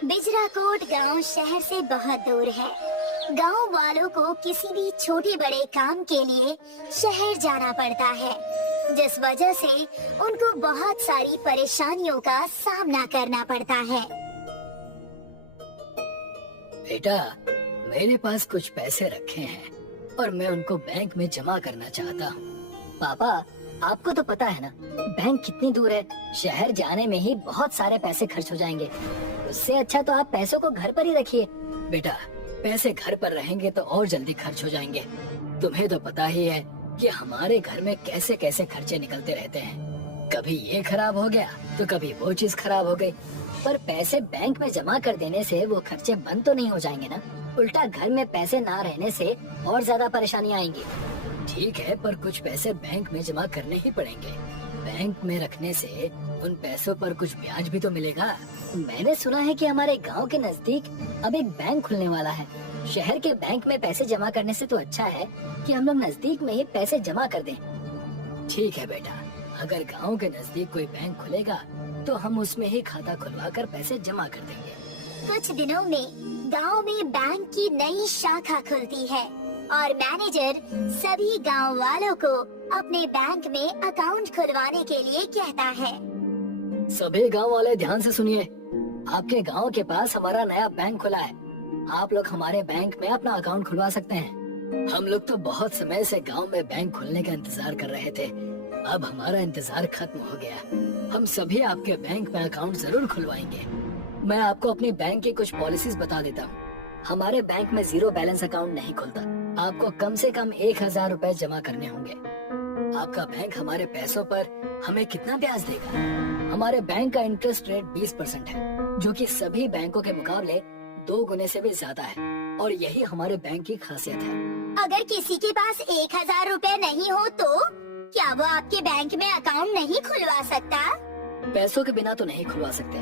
बिजराकोट गांव शहर से बहुत दूर है। गांव वालों को किसी भी छोटे बड़े काम के लिए शहर जाना पड़ता है, जिस वजह से उनको बहुत सारी परेशानियों का सामना करना पड़ता है। बेटा, मेरे पास कुछ पैसे रखे हैं और मैं उनको बैंक में जमा करना चाहता हूँ। पापा, आपको तो पता है ना, बैंक कितनी दूर है। शहर जाने में ही बहुत सारे पैसे खर्च हो जाएंगे। उससे अच्छा तो आप पैसों को घर पर ही रखिए। बेटा, पैसे घर पर रहेंगे तो और जल्दी खर्च हो जाएंगे। तुम्हें तो पता ही है कि हमारे घर में कैसे कैसे खर्चे निकलते रहते हैं। कभी ये खराब हो गया तो कभी वो चीज खराब हो गई। पर पैसे बैंक में जमा कर देने से वो खर्चे बंद तो नहीं हो जाएंगे ना। उल्टा घर में पैसे ना रहने से और ज्यादा परेशानी आएंगी। ठीक है, पर कुछ पैसे बैंक में जमा करने ही पड़ेंगे। बैंक में रखने से उन पैसों पर कुछ ब्याज भी तो मिलेगा। मैंने सुना है कि हमारे गांव के नजदीक अब एक बैंक खुलने वाला है। शहर के बैंक में पैसे जमा करने से तो अच्छा है कि हम लोग नजदीक में ही पैसे जमा कर दें। ठीक है बेटा, अगर गांव के नजदीक कोई बैंक खुलेगा तो हम उसमें ही खाता खुलवाकर पैसे जमा कर देंगे। कुछ दिनों में गांव में बैंक की नई शाखा खुलती है और मैनेजर सभी गांव वालों को अपने बैंक में अकाउंट खुलवाने के लिए कहता है। सभी गांव वाले ध्यान से सुनिए। आपके गांव के पास हमारा नया बैंक खुला है। आप लोग हमारे बैंक में अपना अकाउंट खुलवा सकते हैं। हम लोग तो बहुत समय से गांव में बैंक खुलने का इंतजार कर रहे थे। अब हमारा इंतजार खत्म हो गया। हम सभी आपके बैंक में अकाउंट जरूर खुलवाएंगे। मैं आपको अपनी बैंक की कुछ पॉलिसीज बता देता हूँ। हमारे बैंक में 0 बैलेंस अकाउंट नहीं खुलता। आपको कम से कम 1000 रुपए जमा करने होंगे। आपका बैंक हमारे पैसों पर हमें कितना ब्याज देगा? हमारे बैंक का इंटरेस्ट रेट 20% है, जो कि सभी बैंकों के मुकाबले 2 गुने से भी ज्यादा है। और यही हमारे बैंक की खासियत है। अगर किसी के पास 1000 रुपए नहीं हो तो क्या वो आपके बैंक में अकाउंट नहीं खुलवा सकता? पैसों के बिना तो नहीं खुलवा सकते,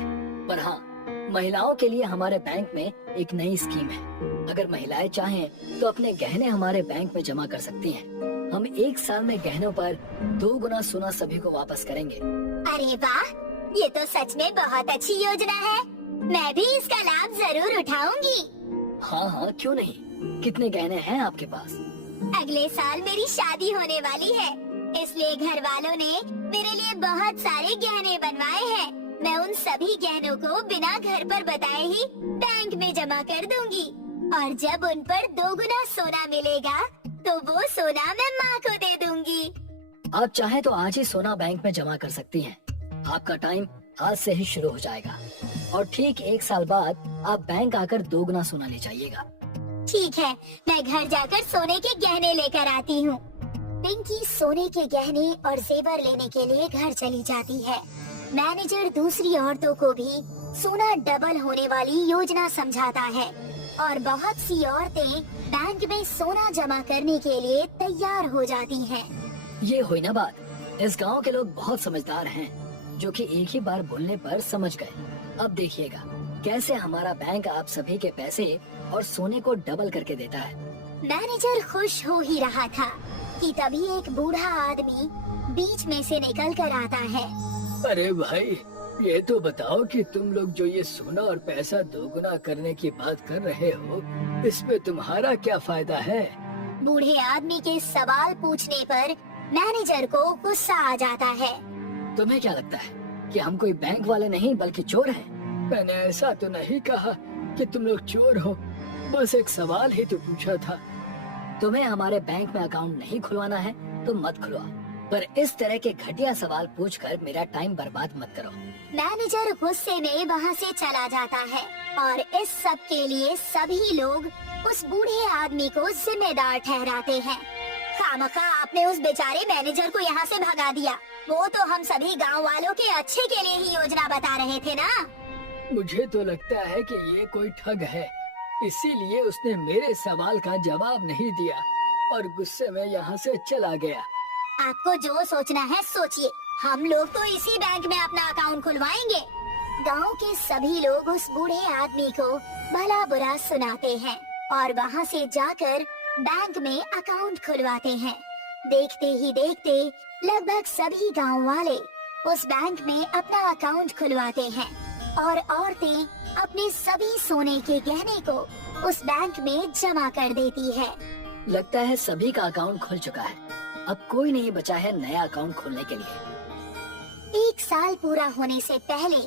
पर हाँ, महिलाओं के लिए हमारे बैंक में एक नई स्कीम है। अगर महिलाएं चाहें तो अपने गहने हमारे बैंक में जमा कर सकती हैं। हम 1 साल में गहनों पर 2 गुना सोना सभी को वापस करेंगे। अरे वाह, ये तो सच में बहुत अच्छी योजना है। मैं भी इसका लाभ जरूर उठाऊंगी। हाँ हाँ, क्यों नहीं। कितने गहने हैं आपके पास? अगले साल मेरी शादी होने वाली है, इसलिए घर वालों ने मेरे लिए बहुत सारे गहने बनवाए हैं। मैं उन सभी गहनों को बिना घर पर बताए ही बैंक में जमा कर दूंगी और जब उन पर 2 गुना सोना मिलेगा तो वो सोना मैं माँ को दे दूंगी। आप चाहे तो आज ही सोना बैंक में जमा कर सकती हैं। आपका टाइम आज से ही शुरू हो जाएगा और ठीक 1 साल बाद आप बैंक आकर 2 गुना सोना ले जाइएगा। ठीक है, मैं घर जाकर सोने के गहने लेकर आती हूँ। पिंकी सोने के गहने और जेवर लेने के लिए घर चली जाती है। मैनेजर दूसरी औरतों को भी सोना डबल होने वाली योजना समझाता है और बहुत सी औरतें बैंक में सोना जमा करने के लिए तैयार हो जाती हैं। ये हुई ना बात। इस गांव के लोग बहुत समझदार हैं, जो कि एक ही बार बोलने पर समझ गए। अब देखिएगा कैसे हमारा बैंक आप सभी के पैसे और सोने को डबल करके देता है। मैनेजर खुश हो ही रहा था कि तभी एक बूढ़ा आदमी बीच में से निकल कर आता है। अरे भाई, ये तो बताओ कि तुम लोग जो ये सोना और पैसा 2 गुना करने की बात कर रहे हो, इसमें तुम्हारा क्या फायदा है? बूढ़े आदमी के सवाल पूछने पर मैनेजर को गुस्सा आ जाता है। तुम्हें क्या लगता है कि हम कोई बैंक वाले नहीं बल्कि चोर हैं? मैंने ऐसा तो नहीं कहा कि तुम लोग चोर हो, बस एक सवाल ही तो पूछा था। तुम्हें हमारे बैंक में अकाउंट नहीं खुलवाना है तो मत खुलवा, पर इस तरह के घटिया सवाल पूछकर मेरा टाइम बर्बाद मत करो। मैनेजर गुस्से में वहाँ से चला जाता है और इस सब के लिए सभी लोग उस बूढ़े आदमी को जिम्मेदार ठहराते हैं। खामखा आपने उस बेचारे मैनेजर को यहाँ से भगा दिया। वो तो हम सभी गांव वालों के अच्छे के लिए ही योजना बता रहे थे ना। मुझे तो लगता है कि ये कोई ठग है, इसीलिए उसने मेरे सवाल का जवाब नहीं दिया और गुस्से में यहाँ से चला गया। आपको जो सोचना है सोचिए, हम लोग तो इसी बैंक में अपना अकाउंट खुलवाएंगे। गांव के सभी लोग उस बूढ़े आदमी को भला बुरा सुनाते हैं और वहाँ से जाकर बैंक में अकाउंट खुलवाते हैं। देखते ही देखते लगभग सभी गांव वाले उस बैंक में अपना अकाउंट खुलवाते हैं और औरतें अपने सभी सोने के गहने को उस बैंक में जमा कर देती है। लगता है सभी का अकाउंट खुल चुका है। अब कोई नहीं बचा है नया अकाउंट खोलने के लिए। 1 साल पूरा होने से पहले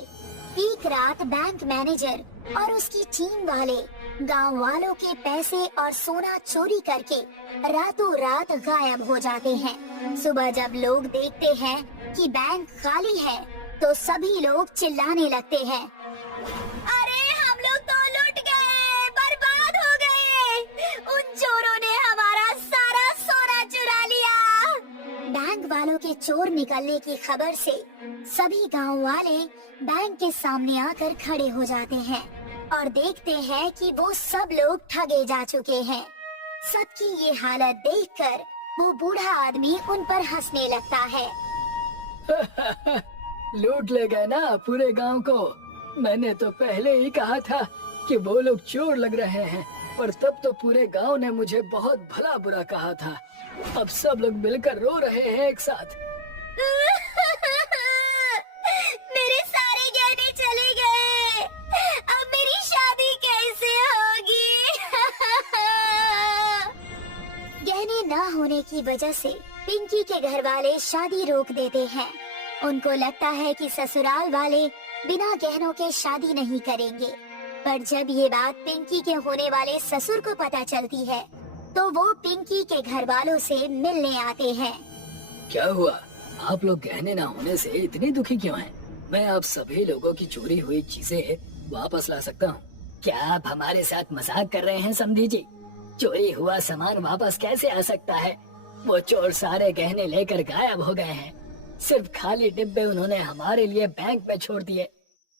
एक रात बैंक मैनेजर और उसकी टीम वाले गांव वालों के पैसे और सोना चोरी करके रातों रात गायब हो जाते हैं। सुबह जब लोग देखते हैं कि बैंक खाली है तो सभी लोग चिल्लाने लगते हैं, अरे हम लोग तो लुट गए, बर्बाद हो गए, उन चोरों ने हमारा सारा सोना चुरा लिया। बैंक वालों के चोर निकलने की खबर से सभी गांव वाले बैंक के सामने आकर खड़े हो जाते हैं और देखते हैं कि वो सब लोग ठगे जा चुके हैं। सबकी ये हालत देखकर वो बूढ़ा आदमी उन पर हंसने लगता है। लूट ले गए ना पूरे गांव को। मैंने तो पहले ही कहा था कि वो लोग चोर लग रहे हैं, पर तब तो पूरे गांव ने मुझे बहुत भला बुरा कहा था। अब सब लोग मिलकर रो रहे हैं एक साथ। मेरे सारे गहने चले गए, अब मेरी शादी कैसे होगी? गहने न होने की वजह से पिंकी के घर वाले शादी रोक देते हैं। उनको लगता है कि ससुराल वाले बिना गहनों के शादी नहीं करेंगे, पर जब ये बात पिंकी के होने वाले ससुर को पता चलती है तो वो पिंकी के घर वालों से मिलने आते हैं। क्या हुआ? आप लोग गहने ना होने से इतनी दुखी क्यों हैं? मैं आप सभी लोगों की चोरी हुई चीजें वापस ला सकता हूँ। क्या आप हमारे साथ मजाक कर रहे हैं समधी जी? चोरी हुआ सामान वापस कैसे आ सकता है? वो चोर सारे गहने लेकर गायब हो गए हैं। सिर्फ खाली डिब्बे उन्होंने हमारे लिए बैंक में छोड़ दिए।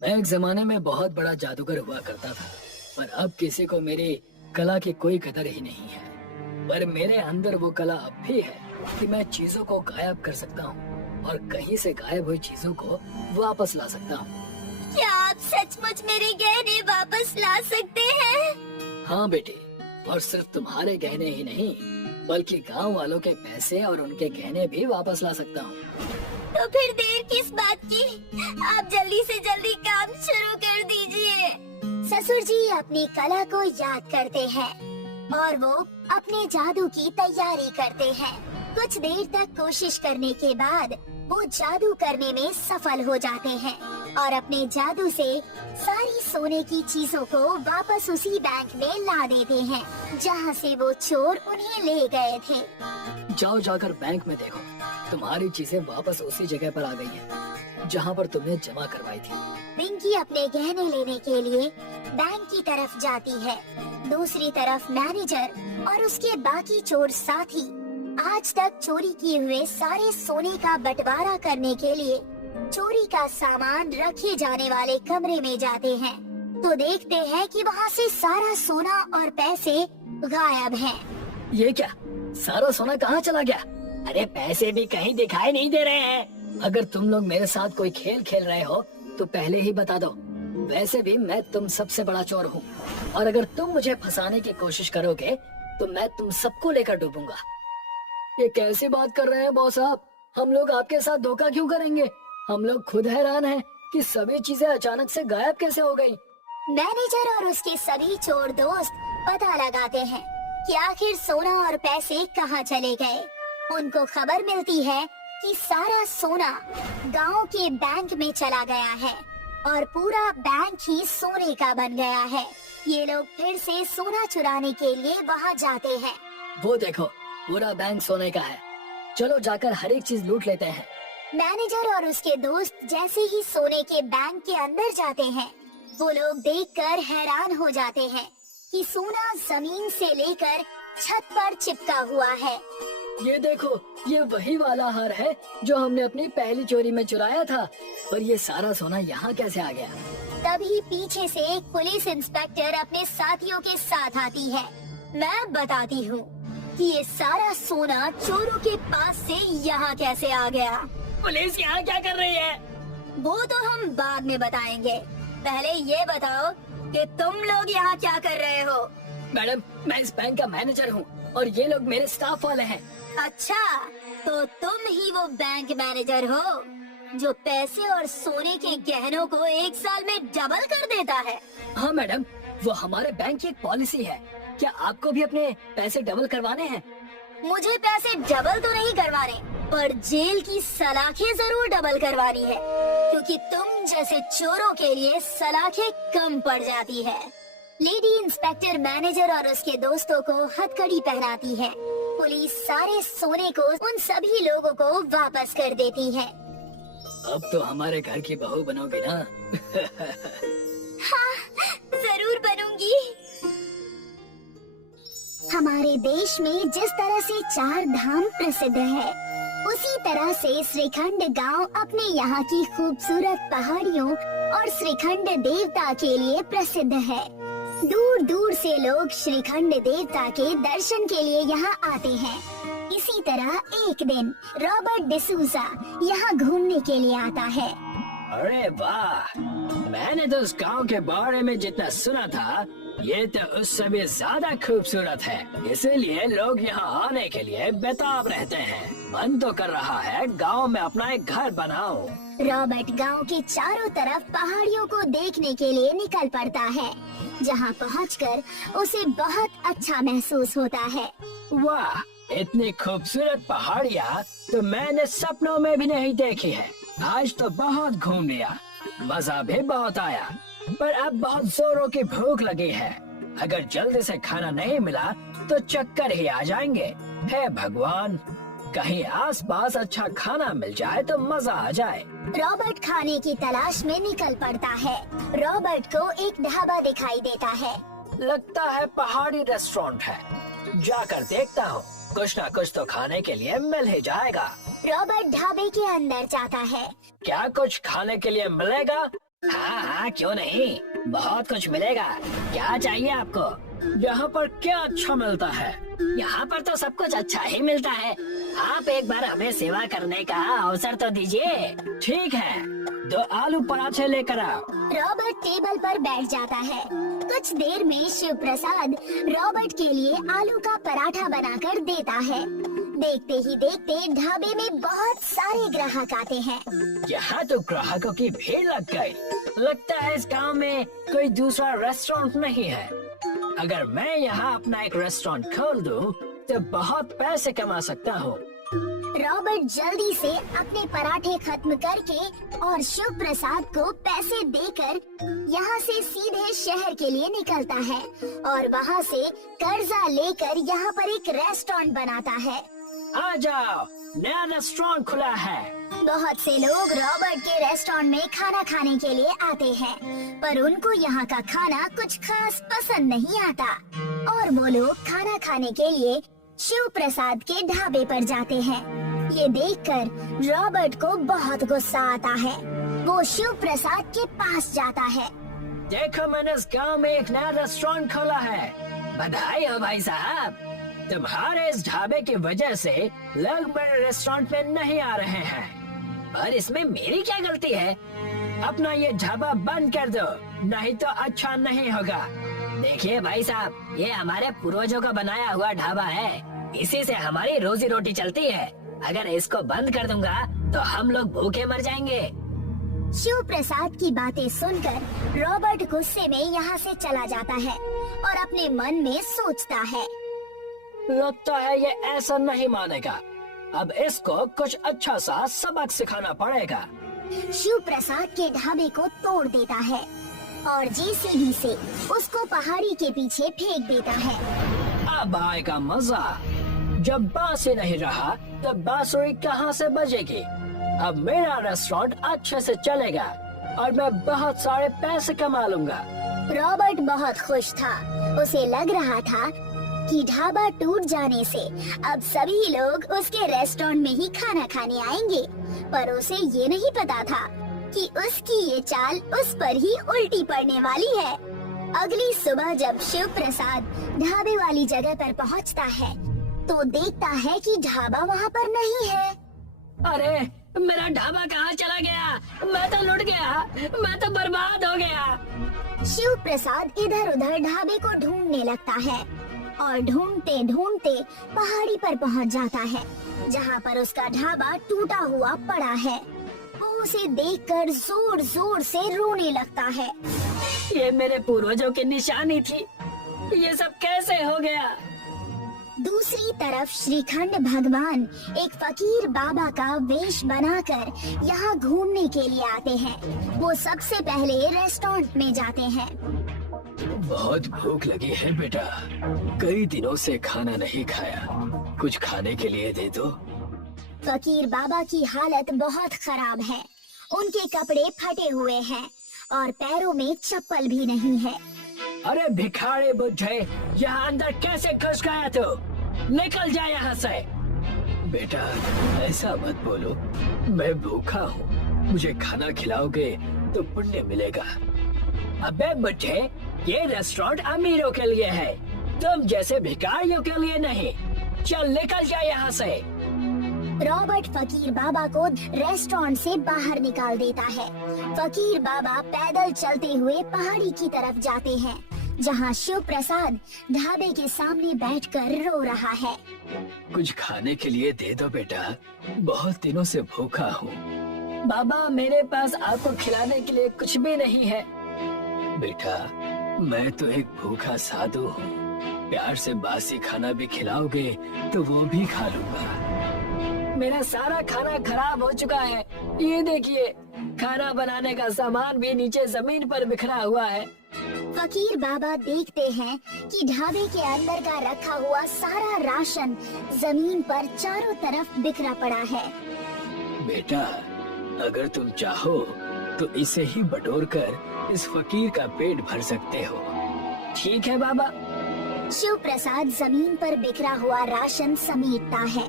मैं एक जमाने में बहुत बड़ा जादूगर हुआ करता था, पर अब किसी को मेरी कला की कोई कदर ही नहीं है। पर मेरे अंदर वो कला अब भी है कि मैं चीजों को गायब कर सकता हूँ और कहीं से गायब हुई चीजों को वापस ला सकता हूँ। क्या आप सचमुच मेरे गहने वापस ला सकते हैं? हाँ बेटे, और सिर्फ तुम्हारे गहने ही नहीं बल्कि गांव वालों के पैसे और उनके गहने भी वापस ला सकता हूँ। तो फिर देर किस बात की? आप जल्दी से जल्दी काम शुरू कर दीजिए। ससुर जी अपनी कला को याद करते हैं और वो अपने जादू की तैयारी करते हैं। कुछ देर तक कोशिश करने के बाद वो जादू करने में सफल हो जाते हैं और अपने जादू से सारी सोने की चीजों को वापस उसी बैंक में ला देते हैं जहाँ से वो चोर उन्हें ले गए थे। जाओ जाकर बैंक में देखो, तुम्हारी चीजें वापस उसी जगह पर आ गई हैं, जहाँ पर तुमने जमा करवाई थी। पिंकी अपने गहने लेने के लिए बैंक की तरफ जाती है। दूसरी तरफ मैनेजर और उसके बाकी चोर साथी आज तक चोरी किए हुए सारे सोने का बंटवारा करने के लिए चोरी का सामान रखे जाने वाले कमरे में जाते हैं तो देखते हैं कि वहाँ से सारा सोना और पैसे गायब हैं। ये क्या? सारा सोना कहाँ चला गया? अरे पैसे भी कहीं दिखाई नहीं दे रहे हैं। अगर तुम लोग मेरे साथ कोई खेल खेल रहे हो तो पहले ही बता दो। वैसे भी मैं तुम सबसे बड़ा चोर हूँ और अगर तुम मुझे फंसाने की कोशिश करोगे तो मैं तुम सबको लेकर डूबूंगा। ये कैसी बात कर रहे हैं बॉस साहब? हम लोग आपके साथ धोखा क्यों करेंगे? हम लोग खुद हैरान हैं कि सभी चीजें अचानक से गायब कैसे हो गयी। मैनेजर और उसके सभी चोर दोस्त पता लगाते हैं कि आखिर सोना और पैसे कहाँ चले गए। उनको खबर मिलती है कि सारा सोना गांव के बैंक में चला गया है और पूरा बैंक ही सोने का बन गया है। ये लोग फिर से सोना चुराने के लिए वहाँ जाते हैं। वो देखो, पूरा बैंक सोने का है। चलो जाकर हर एक चीज लूट लेते हैं। मैनेजर और उसके दोस्त जैसे ही सोने के बैंक के अंदर जाते हैं वो लोग देखकर हैरान हो जाते हैं कि सोना जमीन से लेकर छत पर चिपका हुआ है। ये देखो, ये वही वाला हार है जो हमने अपनी पहली चोरी में चुराया था, पर ये सारा सोना यहाँ कैसे आ गया? तभी पीछे से एक पुलिस इंस्पेक्टर अपने साथियों के साथ आती है। मैं बताती हूँ कि ये सारा सोना चोरों के पास से यहाँ कैसे आ गया। पुलिस यहाँ क्या कर रही है? वो तो हम बाद में बताएंगे। पहले ये बताओ कि तुम लोग यहाँ क्या कर रहे हो? मैडम, मैं इस बैंक का मैनेजर हूँ और ये लोग मेरे स्टाफ वाले हैं। अच्छा, तो तुम ही वो बैंक मैनेजर हो? जो पैसे और सोने के गहनों को एक साल में डबल कर देता है। हाँ मैडम, वो हमारे बैंक की एक पॉलिसी है। क्या आपको भी अपने पैसे डबल करवाने हैं? मुझे पैसे डबल तो नहीं करवाने, पर जेल की सलाखें जरूर डबल करवानी है, क्योंकि तुम जैसे चोरों के लिए सलाखें कम पड़ जाती है। लेडी इंस्पेक्टर मैनेजर और उसके दोस्तों को हथकड़ी पहनाती है। पुलिस सारे सोने को उन सभी लोगों को वापस कर देती है। अब तो हमारे घर की बहू बनोगी ना? हाँ, जरूर बनूंगी। हमारे देश में जिस तरह से 4 धाम प्रसिद्ध है, उसी तरह से श्रीखंड गांव अपने यहाँ की खूबसूरत पहाड़ियों और श्रीखंड देवता के लिए प्रसिद्ध है। दूर दूर से लोग श्रीखंड देवता के दर्शन के लिए यहाँ आते हैं। इसी तरह एक दिन रॉबर्ट डिसूजा यहाँ घूमने के लिए आता है। अरे वाह, मैंने तो उस गांव के बारे में जितना सुना था, ये तो उससे भी ज्यादा खूबसूरत है। इसीलिए लोग यहाँ आने के लिए बेताब रहते हैं। मन तो कर रहा है गांव में अपना एक घर बनाऊं। रॉबर्ट गांव के चारों तरफ पहाड़ियों को देखने के लिए निकल पड़ता है, जहां पहुंचकर उसे बहुत अच्छा महसूस होता है। वाह, इतनी खूबसूरत पहाड़ियाँ तो मैंने सपनों में भी नहीं देखी है। आज तो बहुत घूम लिया, मजा भी बहुत आया, पर अब बहुत जोरों की भूख लगी है। अगर जल्दी से खाना नहीं मिला तो चक्कर ही आ जाएंगे। हे भगवान, कहीं आसपास अच्छा खाना मिल जाए तो मजा आ जाए। रॉबर्ट खाने की तलाश में निकल पड़ता है। रॉबर्ट को एक ढाबा दिखाई देता है। लगता है पहाड़ी रेस्टोरेंट है, जाकर देखता हूँ। कुछ ना कुछ तो खाने के लिए मिल ही जाएगा। रॉबर्ट ढाबे के अंदर जाता है। क्या कुछ खाने के लिए मिलेगा? हाँ हाँ, क्यों नहीं, बहुत कुछ मिलेगा। क्या चाहिए आपको? यहाँ पर क्या अच्छा मिलता है? यहाँ पर तो सब कुछ अच्छा ही मिलता है। आप एक बार हमें सेवा करने का अवसर तो दीजिए। ठीक है, 2 आलू पराठे लेकर आओ। रॉबर्ट टेबल पर बैठ जाता है। कुछ देर में शिव प्रसाद रॉबर्ट के लिए आलू का पराठा बनाकर देता है। देखते ही देखते ढाबे में बहुत सारे ग्राहक आते हैं। यहाँ तो ग्राहकों की भीड़ लग गई। लगता है इस गांव में कोई दूसरा रेस्टोरेंट नहीं है। अगर मैं यहाँ अपना एक रेस्टोरेंट खोल दूँ तो बहुत पैसे कमा सकता हूँ। रॉबर्ट जल्दी से अपने पराठे खत्म करके और शिव प्रसाद को पैसे देकर यहाँ से सीधे शहर के लिए निकलता है और वहाँ से कर्जा लेकर यहाँ पर एक रेस्टोरेंट बनाता है। आ जाओ, नया रेस्टोरेंट खुला है। बहुत से लोग रॉबर्ट के रेस्टोरेंट में खाना खाने के लिए आते हैं, पर उनको यहाँ का खाना कुछ खास पसंद नहीं आता और वो लोग खाना खाने के लिए शिव प्रसाद के ढाबे पर जाते हैं। ये देखकर रॉबर्ट को बहुत गुस्सा आता है। वो शिव प्रसाद के पास जाता है। देखो, मैंने इस गांव में एक नया रेस्टोरेंट खोला है। बधाई हो भाई साहब, तुम्हारे इस ढाबे की वजह से लोग मेरे रेस्टोरेंट में नहीं आ रहे हैं। और इसमें मेरी क्या गलती है? अपना ये ढाबा बंद कर दो, नहीं तो अच्छा नहीं होगा। देखिए भाई साहब, ये हमारे पूर्वजों का बनाया हुआ ढाबा है। इसी से हमारी रोजी रोटी चलती है। अगर इसको बंद कर दूंगा तो हम लोग भूखे मर जाएंगे। शिव प्रसाद की बातें सुनकर रॉबर्ट गुस्से में यहाँ से चला जाता है और अपने मन में सोचता है, लगता है ये ऐसा नहीं मानेगा। अब इसको कुछ अच्छा सा सबक सिखाना पड़ेगा। शिव प्रसाद के ढाबे को तोड़ देता है और जेसीबी से उसको पहाड़ी के पीछे फेंक देता है। अब आएगा मजा। जब बांसुरी नहीं रहा तो बांसुरी कहाँ से बजेगी? अब मेरा रेस्टोरेंट अच्छे से चलेगा और मैं बहुत सारे पैसे कमा लूंगा। रॉबर्ट बहुत खुश था। उसे लग रहा था कि ढाबा टूट जाने से अब सभी लोग उसके रेस्टोरेंट में ही खाना खाने आएंगे, पर उसे ये नहीं पता था कि उसकी ये चाल उस पर ही उल्टी पड़ने वाली है। अगली सुबह जब शिव प्रसाद ढाबे वाली जगह पर पहुंचता है तो देखता है कि ढाबा वहाँ पर नहीं है। अरे, मेरा ढाबा कहाँ चला गया? मैं तो लुट गया, मैं तो बर्बाद हो गया। शिव प्रसाद इधर उधर ढाबे को ढूंढने लगता है और ढूंढते ढूंढते पहाड़ी पर पहुंच जाता है, जहां पर उसका ढाबा टूटा हुआ पड़ा है। वो उसे देखकर जोर जोर से रोने लगता है। ये मेरे पूर्वजों की निशानी थी, ये सब कैसे हो गया? दूसरी तरफ श्रीखंड भगवान एक फकीर बाबा का वेश बनाकर यहाँ घूमने के लिए आते हैं। वो सबसे पहले रेस्टोरेंट में जाते हैं। बहुत भूख लगी है बेटा, कई दिनों से खाना नहीं खाया, कुछ खाने के लिए दे दो। फकीर बाबा की हालत बहुत खराब है। उनके कपड़े फटे हुए हैं और पैरों में चप्पल भी नहीं है। अरे भिखारी बुड्ढे, यहाँ अंदर कैसे घुस गया तू? निकल जा यहाँ से। बेटा ऐसा मत बोलो, मैं भूखा हूँ, मुझे खाना खिलाओगे तो पुण्य मिलेगा। अबे बुड्ढे, ये रेस्टोरेंट अमीरों के लिए है, तुम जैसे भिखारियों के लिए नहीं। चल निकल जा यहाँ से। रॉबर्ट फकीर बाबा को रेस्टोरेंट से बाहर निकाल देता है। फकीर बाबा पैदल चलते हुए पहाड़ी की तरफ जाते हैं, जहाँ शिव प्रसाद ढाबे के सामने बैठकर रो रहा है। कुछ खाने के लिए दे दो बेटा, बहुत दिनों से भूखा हूँ। बाबा मेरे पास आपको खिलाने के लिए कुछ भी नहीं है। बेटा मैं तो एक भूखा साधु हूँ, प्यार से बासी खाना भी खिलाओगे तो वो भी खा लूंगा। मेरा सारा खाना खराब हो चुका है, ये देखिए खाना बनाने का सामान भी नीचे जमीन पर बिखरा हुआ है। फकीर बाबा देखते हैं कि ढाबे के अंदर का रखा हुआ सारा राशन जमीन पर चारों तरफ बिखरा पड़ा है। बेटा अगर तुम चाहो तो इसे ही बटोर कर इस फकीर का पेट भर सकते हो। ठीक है बाबा। शिव प्रसाद जमीन पर बिखरा हुआ राशन समेटता है।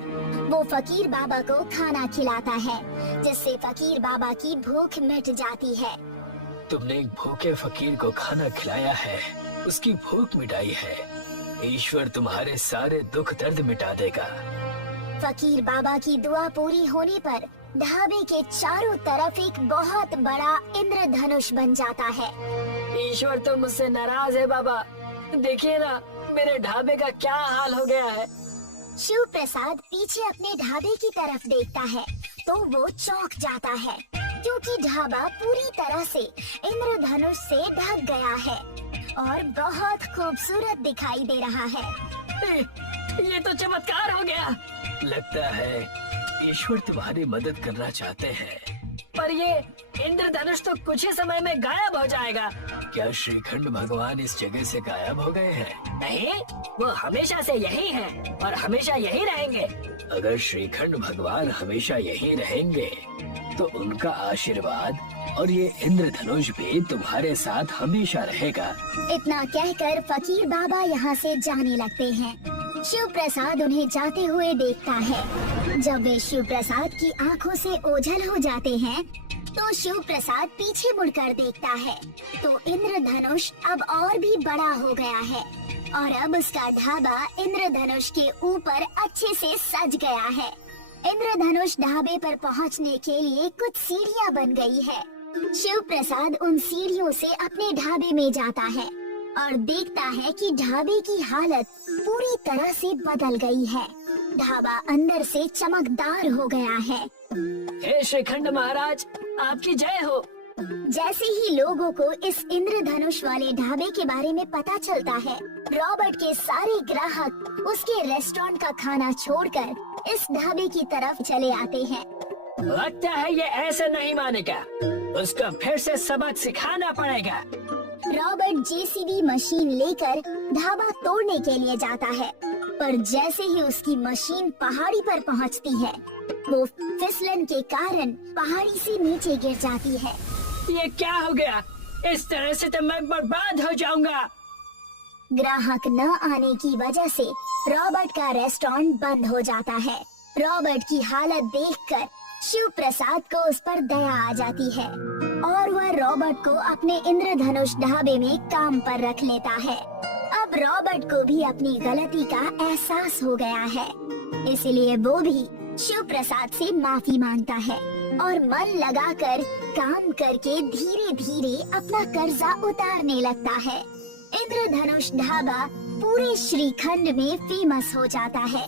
वो फकीर बाबा को खाना खिलाता है, जिससे फकीर बाबा की भूख मिट जाती है। तुमने एक भूखे फकीर को खाना खिलाया है, उसकी भूख मिटाई है। ईश्वर तुम्हारे सारे दुख दर्द मिटा देगा। फकीर बाबा की दुआ पूरी होने पर ढाबे के चारों तरफ एक बहुत बड़ा इंद्रधनुष बन जाता है। ईश्वर तो मुझसे नाराज है बाबा, देखिए ना मेरे ढाबे का क्या हाल हो गया है। शिव प्रसाद पीछे अपने ढाबे की तरफ देखता है तो वो चौंक जाता है, क्योंकि ढाबा पूरी तरह से इंद्रधनुष से ढक गया है और बहुत खूबसूरत दिखाई दे रहा है। ये तो चमत्कार हो गया। लगता है ईश्वर तुम्हारी मदद करना चाहते हैं, पर ये इंद्रधनुष तो कुछ ही समय में गायब हो जाएगा। क्या श्रीखंड भगवान इस जगह से गायब हो गए हैं? नहीं, वो हमेशा से यही हैं और हमेशा यही रहेंगे। अगर श्रीखंड भगवान हमेशा यही रहेंगे तो उनका आशीर्वाद और ये इंद्रधनुष भी तुम्हारे साथ हमेशा रहेगा। इतना कहकर फकीर बाबा यहाँ से जाने लगते हैं। शिव प्रसाद उन्हें जाते हुए देखता है। जब वे शिव प्रसाद की आंखों से ओझल हो जाते हैं तो शिव प्रसाद पीछे मुड़कर देखता है तो इंद्रधनुष अब और भी बड़ा हो गया है और अब उसका ढाबा इंद्रधनुष के ऊपर अच्छे से सज गया है। इंद्रधनुष ढाबे पर पहुंचने के लिए कुछ सीढ़ियां बन गई है। शिव प्रसाद उन सीढ़ियों से अपने ढाबे में जाता है और देखता है कि ढाबे की हालत पूरी तरह से बदल गई है। ढाबा अंदर से चमकदार हो गया है। हे श्रीखंड महाराज, आपकी जय हो। जैसे ही लोगों को इस इंद्रधनुष वाले ढाबे के बारे में पता चलता है, रॉबर्ट के सारे ग्राहक उसके रेस्टोरेंट का खाना छोड़कर इस ढाबे की तरफ चले आते हैं। लगता है ये ऐसे नहीं मानेगा, उसको फिर से सबक सिखाना पड़ेगा। रॉबर्ट जेसीबी मशीन लेकर ढाबा तोड़ने के लिए जाता है, पर जैसे ही उसकी मशीन पहाड़ी पर पहुंचती है, वो फिसलन के कारण पहाड़ी से नीचे गिर जाती है। ये क्या हो गया? इस तरह से तो मैं बर्बाद हो जाऊंगा। ग्राहक न आने की वजह से रॉबर्ट का रेस्टोरेंट बंद हो जाता है। रॉबर्ट की हालत देखकर शिव प्रसाद को उस पर दया आ जाती है और वह रॉबर्ट को अपने इंद्रधनुष ढाबे में काम पर रख लेता है। अब रॉबर्ट को भी अपनी गलती का एहसास हो गया है, इसलिए वो भी शिव प्रसाद से माफी मांगता है और मन लगाकर काम करके धीरे धीरे अपना कर्जा उतारने लगता है। इंद्रधनुष ढाबा पूरे श्रीखंड में फेमस हो जाता है।